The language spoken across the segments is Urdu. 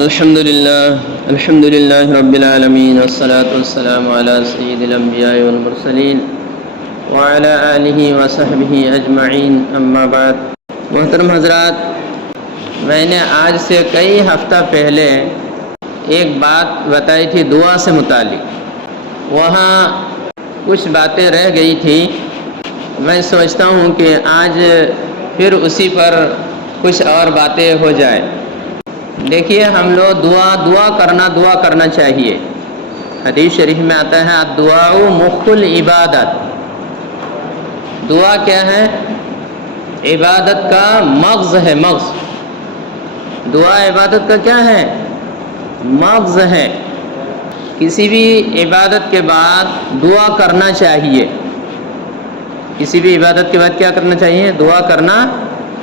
الحمد للہ رب العالمین والصلاة والسلام علی سید الانبیاء والمرسلین وعلی آلہ وصحبہ اجمعین، اما بعد۔ محترم حضرات، میں نے آج سے کئی ہفتہ پہلے ایک بات بتائی تھی دعا سے متعلق، وہاں کچھ باتیں رہ گئی تھی۔ میں سوچتا ہوں کہ آج پھر اسی پر کچھ اور باتیں ہو جائے۔ دیکھیے، ہم لوگ دعا کرنا چاہیے۔ حدیث شریف میں آتا ہے الدعاء مخ العبادت۔ دعا کیا ہے؟ عبادت کا مغز ہے، مغز۔ دعا عبادت کا کیا ہے؟ مغز ہے۔ کسی بھی عبادت کے بعد دعا کرنا چاہیے۔ کسی بھی عبادت کے بعد کیا کرنا چاہیے؟ دعا کرنا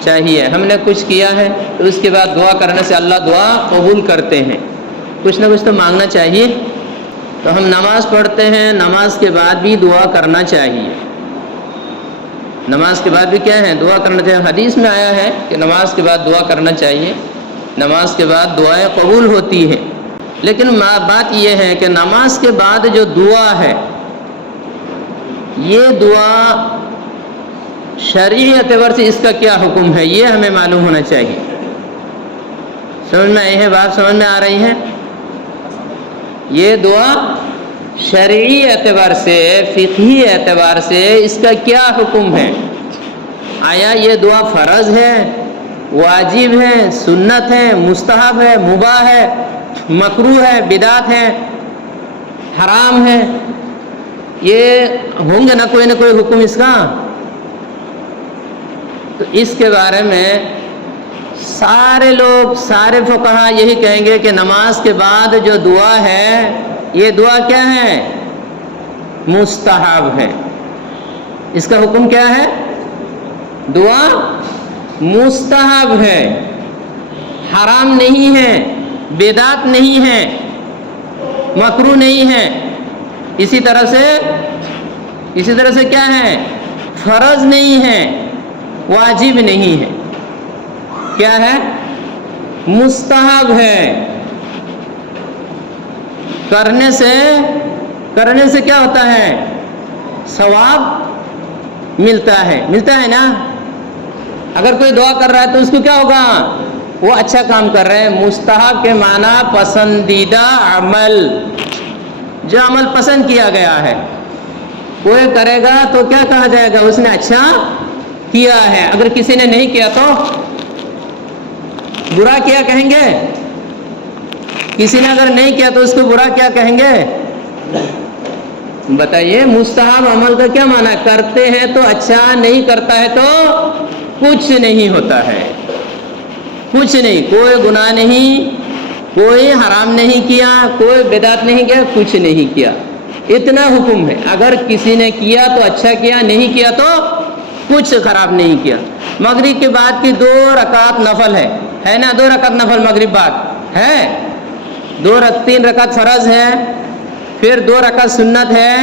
چاہیے۔ ہم نے کچھ کیا ہے تو اس کے بعد دعا کرنے سے اللہ دعا قبول کرتے ہیں۔ کچھ نہ کچھ تو مانگنا چاہیے۔ تو ہم نماز پڑھتے ہیں، نماز کے بعد بھی دعا کرنا چاہیے۔ نماز کے بعد بھی کیا ہے؟ دعا کرنا چاہیے۔ حدیث میں آیا ہے کہ نماز کے بعد دعا کرنا چاہیے، نماز کے بعد دعائیں قبول ہوتی ہیں۔ لیکن بات یہ ہے کہ نماز کے بعد جو دعا ہے، یہ دعا شرعی اعتبار سے اس کا کیا حکم ہے، یہ ہمیں معلوم ہونا چاہیے۔ سمجھ میں آئی ہے بات؟ سمجھ میں آ رہی ہے؟ یہ دعا شرعی اعتبار سے، فقہی اعتبار سے اس کا کیا حکم ہے؟ آیا یہ دعا فرض ہے، واجب ہے، سنت ہے، مستحب ہے، مباح ہے، مکروہ ہے، بدعت ہے، حرام ہے؟ یہ ہوں گے نہ کوئی حکم اس کا۔ تو اس کے بارے میں سارے لوگ، سارے فقہا یہی کہیں گے کہ نماز کے بعد جو دعا ہے، یہ دعا کیا ہے؟ مستحب ہے۔ اس کا حکم کیا ہے؟ دعا مستحب ہے، حرام نہیں ہے، بدعت نہیں ہے، مکروہ نہیں ہے۔ اسی طرح سے کیا ہے؟ فرض نہیں ہے، واجب نہیں ہے۔ کیا ہے؟ مستحب ہے۔ کرنے سے کیا ہوتا ہے؟ ثواب ملتا ہے نا۔ اگر کوئی دعا کر رہا ہے تو اس کو کیا ہوگا؟ وہ اچھا کام کر رہے ہیں۔ مستحب کے معنی پسندیدہ عمل، جو عمل پسند کیا گیا ہے، کوئی کرے گا تو کیا کہا جائے گا؟ اس نے اچھا کیا ہے۔ اگر کسی نے نہیں کیا تو برا کیا کہیں گے؟ کسی نے اگر نہیں کیا تو اس کو برا کیا کہیں گے؟ بتائیے، مستحب عمل کا کیا معنی ہے؟ کرتے ہیں تو اچھا، نہیں کرتا ہے تو کچھ نہیں ہوتا ہے، کچھ نہیں، کوئی گناہ نہیں، کوئی حرام نہیں کیا، کوئی بدعت نہیں کیا، کچھ نہیں کیا۔ اتنا حکم ہے۔ اگر کسی نے کیا تو اچھا کیا، نہیں کیا تو کچھ خراب نہیں کیا۔ مغرب کے بعد کی 2 رکعت نفل ہے نا؟ 2 رکعت نفل مغرب بعد ہے۔ 3 رکعت فرض ہے، پھر 2 رکعت سنت ہے،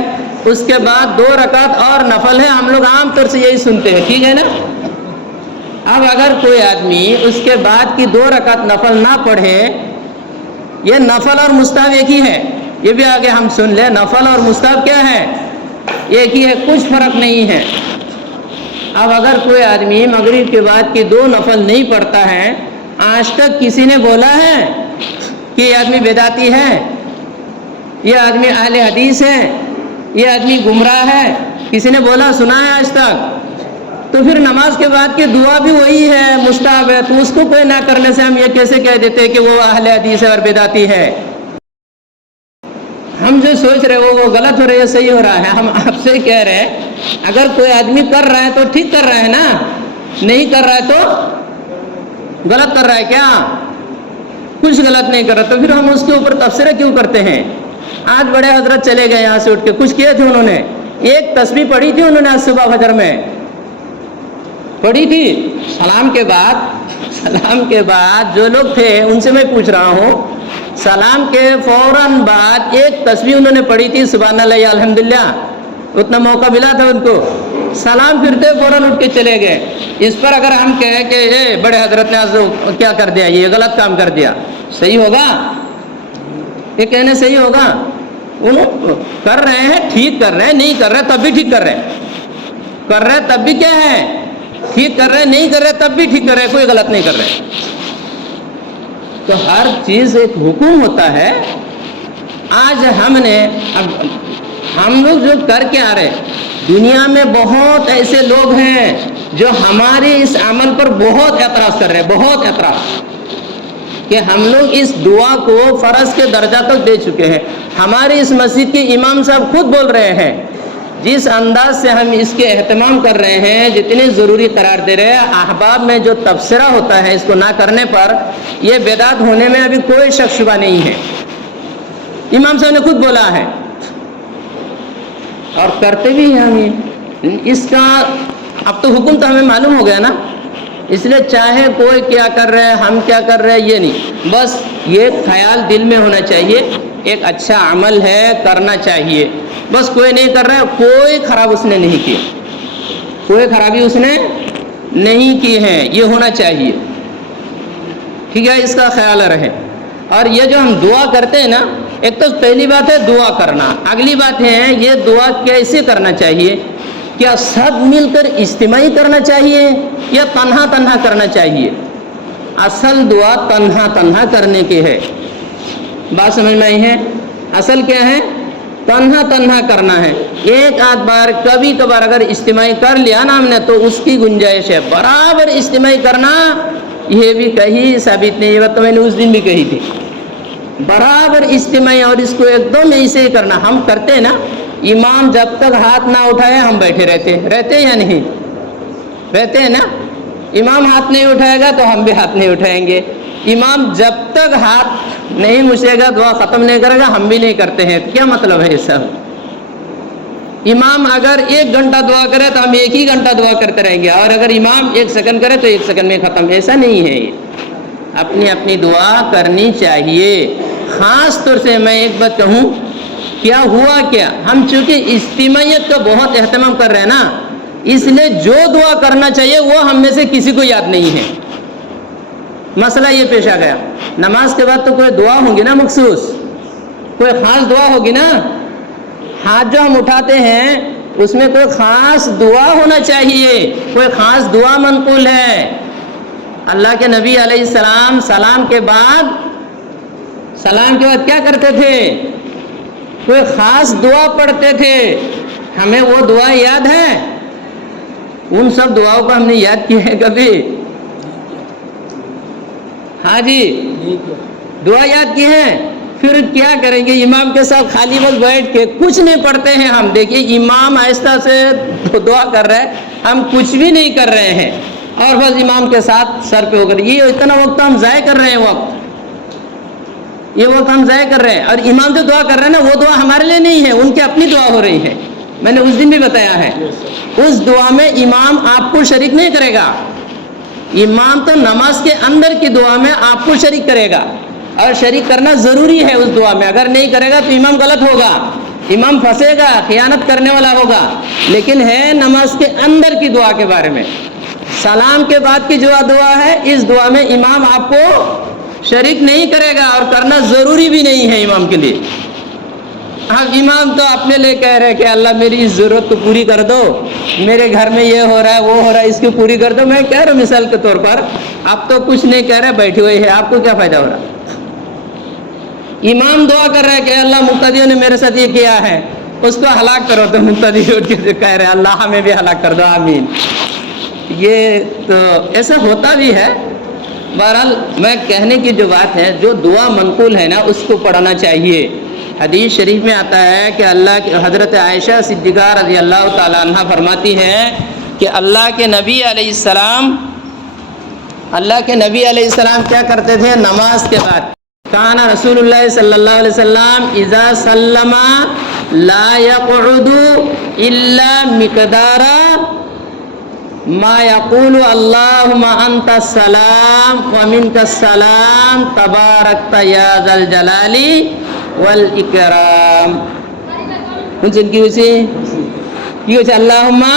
اس کے بعد 2 رکعت اور نفل ہے۔ ہم لوگ عام طور سے یہی سنتے ہیں، ٹھیک ہے نا؟ اب اگر کوئی آدمی اس کے بعد کی 2 رکعت نفل نہ پڑھے، یہ نفل اور مستحب ایک ہی ہے، یہ بھی آگے ہم سن لیں۔ نفل اور مستحب کیا ہے؟ ایک ہی ہے، کچھ فرق نہیں ہے۔ اب اگر کوئی آدمی مغرب کے بعد کی 2 نفل نہیں پڑھتا ہے، آج تک کسی نے بولا ہے کہ یہ آدمی بدعتی ہے، یہ آدمی اہل حدیث ہے، یہ آدمی گمراہ ہے؟ کسی نے بولا، سنا ہے آج تک؟ تو پھر نماز کے بعد کی دعا بھی وہی ہے، مستحب ہے، تو اس کو کوئی نہ کرنے سے ہم یہ کیسے کہہ دیتے کہ وہ اہل حدیث ہے اور بدعتی ہے؟ ہم جو سوچ رہے وہ غلط ہو رہا ہے، صحیح ہو رہا ہے؟ ہم آپ سے کہہ رہے ہیں، اگر کوئی آدمی کر رہا ہے تو ٹھیک کر رہا ہے نا، نہیں کر رہا ہے تو غلط کر رہا ہے کیا؟ کچھ غلط نہیں کر رہا، تو پھر ہم اس کے اوپر تبصرہ کیوں کرتے ہیں؟ آج بڑے حضرت چلے گئے یہاں سے اٹھ کے، کچھ کیے تھے انہوں نے، ایک تسبیح پڑھی تھی انہوں نے آج صبح فجر میں پڑھی تھی۔ سلام کے بعد جو لوگ تھے ان سے میں پوچھ رہا ہوں، سلام کے فوراً بعد ایک تسبیح انہوں نے پڑھی تھی، سبحان اللہ الحمدللہ۔ اتنا موقع ملا تھا ان کو؟ سلام پھرتے فوراً اٹھ کے چلے گئے. اس پر اگر ہم کہیں کہ اے بڑے حضرت نے آج کیا کر دیا, یہ غلط کام کر دیا, صحیح ہوگا؟ یہ کہنے صحیح ہوگا؟ انہوں کر رہے ہیں ٹھیک کر رہے ہیں, نہیں کر رہے تب بھی ٹھیک کر رہے ہیں, کر رہے تب بھی کیا ہے ٹھیک کر رہے, نہیں کر رہے تب بھی ٹھیک کر رہے, کوئی غلط نہیں کر رہے. تو ہر چیز ایک حکم ہوتا ہے. آج ہم لوگ جو کر کے آ رہے, دنیا میں بہت ایسے لوگ ہیں جو ہمارے اس عمل پر بہت اعتراض کر رہے ہیں, بہت اعتراض, کہ ہم لوگ اس دعا کو فرض کے درجہ تک دے چکے ہیں. ہمارے اس مسجد کے امام صاحب خود بول رہے ہیں جس انداز سے ہم اس کے اہتمام کر رہے ہیں, جتنے ضروری قرار دے رہے ہیں, احباب میں جو تبصرہ ہوتا ہے اس کو نہ کرنے پر, یہ بدعت ہونے میں ابھی کوئی شک شبہ نہیں ہے. امام صاحب نے خود بولا ہے اور کرتے بھی ہیں ہم. اس کا اب تو حکم تو ہمیں معلوم ہو گیا نا, اس لیے چاہے کوئی کیا کر رہے ہیں ہم کیا کر رہے ہیں یہ نہیں, بس یہ خیال دل میں ہونا چاہیے ایک اچھا عمل ہے, کرنا چاہیے. بس کوئی نہیں کر رہا ہے, کوئی خراب اس نے نہیں کی, کوئی خرابی اس نے نہیں کی ہے, یہ ہونا چاہیے. ٹھیک ہے, اس کا خیال رہے. اور یہ جو ہم دعا کرتے ہیں نا, ایک تو پہلی بات ہے دعا کرنا, اگلی بات ہے یہ دعا کیسے کرنا چاہیے, کیا سب مل کر اجتماعی کرنا چاہیے یا تنہا تنہا کرنا چاہیے. اصل دعا تنہا تنہا کرنے کی ہے. بات سمجھ میں آئی ہے؟ اصل کیا ہے؟ تنہا تنہا کرنا ہے. ایک آدھ بار کبھی کبھار اگر اجتماعی کر لیا نا ہم نے تو اس کی گنجائش ہے. برابر اجتماعی کرنا یہ بھی کہیں ثابت نہیں. یہ بات تو میں نے اس دن بھی کہی تھی, برابر اجتماعی اور اس کو ایک دم ایسے ہی کرنا. ہم کرتے ہیں نا, امام جب تک ہاتھ نہ اٹھائے ہم بیٹھے رہتے یا نہیں رہتے ہیں نا. امام ہاتھ نہیں اٹھائے گا تو ہم بھی ہاتھ نہیں اٹھائیں گے. امام جب تک ہاتھ نہیں مچے گا, دعا ختم نہیں کرے گا, ہم بھی نہیں کرتے ہیں. کیا مطلب ہے یہ سب؟ امام اگر 1 گھنٹہ دعا کرے تو ہم 1 ہی گھنٹہ دعا کرتے رہیں گے, اور اگر امام 1 سیکنڈ کرے تو 1 سیکنڈ میں ختم. ایسا نہیں ہے. اپنی اپنی دعا کرنی چاہیے. خاص طور سے میں ایک بات کہوں, کیا ہوا کیا, ہم چونکہ اجتماعیت کا بہت اہتمام کر رہے ہیں نا, اس لیے جو دعا کرنا چاہیے وہ ہم میں سے کسی کو یاد نہیں ہے. مسئلہ یہ پیش آ گیا, نماز کے بعد تو کوئی دعا ہوگی نا, مخصوص کوئی خاص دعا ہوگی نا. ہاتھ جو ہم اٹھاتے ہیں اس میں کوئی خاص دعا ہونا چاہیے, کوئی خاص دعا منقول ہے. اللہ کے نبی علیہ السلام سلام کے بعد کیا کرتے تھے؟ کوئی خاص دعا پڑھتے تھے. ہمیں وہ دعا یاد ہے؟ ان سب دعاؤں کو ہم نے یاد کیا ہے کبھی؟ ہاں جی, دعا یاد کی ہے. پھر کیا کریں گے؟ امام کے ساتھ خالی وقت بیٹھ کے کچھ نہیں پڑھتے ہیں ہم. دیکھیے امام آہستہ سے دعا کر رہے ہیں, ہم کچھ بھی نہیں کر رہے ہیں, اور بس امام کے ساتھ سر پہ ہو کر یہ اتنا وقت ہم ضائع کر رہے ہیں. یہ وقت ہم ضائع کر رہے ہیں. اور امام جو دعا کر رہے ہیں نا, وہ دعا ہمارے لیے نہیں ہے, ان کی اپنی دعا ہو رہی ہے. میں نے اس دن بھی بتایا ہے, اس دعا میں امام آپ کو شریک نہیں کرے گا. امام تو نماز کے اندر کی دعا میں آپ کو شریک کرے گا, اور شریک کرنا ضروری ہے اس دعا میں. اگر نہیں کرے گا تو امام غلط ہوگا, امام پھنسے گا, خیانت کرنے والا ہوگا. لیکن ہے نماز کے اندر کی دعا کے بارے میں. سلام کے بعد کی جو دعا ہے, اس دعا میں امام آپ کو شریک نہیں کرے گا, اور کرنا ضروری بھی نہیں ہے امام کے لیے. ہاں, امام تو اپنے لیے کہہ رہے کہ اللہ میری اس ضرورت کو پوری کر دو, میرے گھر میں یہ ہو رہا ہے وہ ہو رہا ہے, اس کی پوری کر دو. میں کہہ رہا ہوں مثال کے طور پر, آپ تو کچھ نہیں کہہ رہے, بیٹھے ہوئے ہیں, آپ کو کیا فائدہ ہو رہا؟ امام دعا کر رہا ہے کہ اللہ مقتدیوں نے میرے ساتھ یہ کیا ہے, اس کو ہلاک کرو. تو مقتدی اٹھ کے کہہ رہے اللہ ہمیں بھی ہلاک کر دو, آمین. یہ تو ایسا ہوتا بھی ہے. بہرحال میں کہنے کی جو بات ہے, جو دعا منقول ہے نا اس کو پڑھنا چاہیے. حدیث شریف میں آتا ہے کہ اللہ کی حضرت عائشہ صدیقہ رضی اللہ تعالیٰ عنہ فرماتی ہیں کہ اللہ کے نبی علیہ السلام کیا کرتے تھے نماز کے بعد؟ کان رسول اللہ صلی اللہ علیہ وسلم اذا سلم لا يقعد الا مقدار ما یقول اللہم انت السلام ومنک السلام تبارکت یا ذا الجلال والاکرام. শুনছেন কি হয়েছে? কি হয়েছে? আল্লাহুম্মা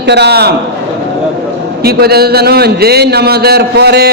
ইকরাম। কি কইতেছে জানো? যে নামাজের পরে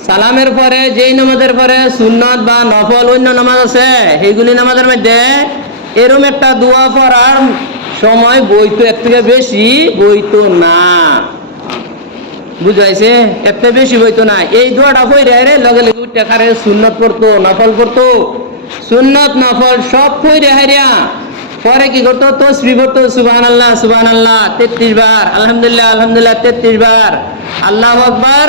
সালামের পরে যেই নামাজের পরে সুন্নাত বা নফল অন্য নামাজ আছে সেইগুলি নামাজের মধ্যে এরকম একটা দোয়া পড়ার সময় বইতো এর থেকে বেশি বইতো না। বুঝাইছে? এর থেকে বেশি বইতো না। এই দোয়াটা পড়ে রে লগে লগে উঠে খারে সুন্নাত পড়তো, নফল পড়তো, সুন্নাত নফল সব পড়ে হারিয়া পরে কি করতো? তসবিহ পড়তো, সুবহানাল্লাহ সুবহানাল্লাহ 33 বার, আলহামদুলিল্লাহ আলহামদুলিল্লাহ 33 বার, আল্লাহু আকবার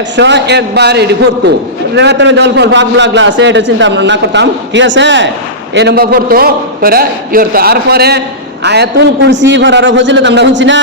101 বার এটি পড়তো। তুমি অল্প অল্প আগলা আছে এটা চিন্তা আমরা না করতাম, ঠিক আছে? এই নম্বর পড়তো করে কি করতো। আর পরে আয়াতুল কুরসি পড়ার ফজিলত আমরা শুনছি না।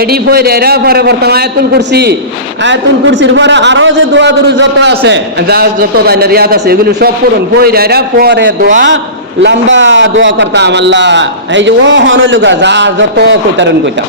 এডি পড়ে এরা পরে বর্তমান আয়াতুল কুরসির পরে আরো যে দোয়া দরুদ যত আছে, যা যত বাইনা রিয়াদ আছে এগুলো সব পড়ুন, পড়ে এরা পরে দোয়া লম্বা দোয়া করতাম আল্লাহ এই যে ও হনো লুগা যা যত কইতারন কইতাম।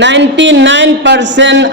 99%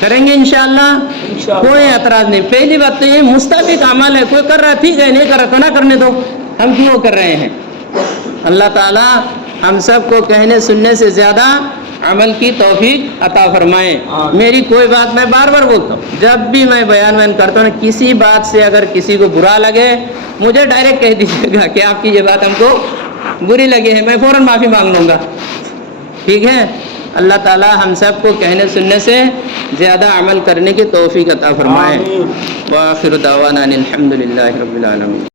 کریں گے انشاءاللہ کوئی اعتراض نہیں. پہلی بات تو یہ مستحق عمل ہے, کوئی کر رہا ہے ٹھیک ہے, نہیں کر رہا تو نہ کرنے دو, ہم کیوں کر رہے ہیں. اللہ تعالیٰ ہم سب کو کہنے سننے سے زیادہ عمل کی توفیق عطا فرمائے. میری کوئی بات میں بار بار بولتا ہوں, جب بھی میں بیان کرتا ہوں, کسی بات سے اگر کسی کو برا لگے مجھے ڈائریکٹ کہہ دیجیے گا کہ آپ کی یہ بات ہم کو بری لگی ہے, میں فوراً معافی مانگ لوں گا, ٹھیک ہے. اللہ تعالیٰ ہم سب کو کہنے سننے سے زیادہ عمل کرنے کی توفیق عطا فرمائے. وآخر دعوانا الحمد للہ رب العالمین.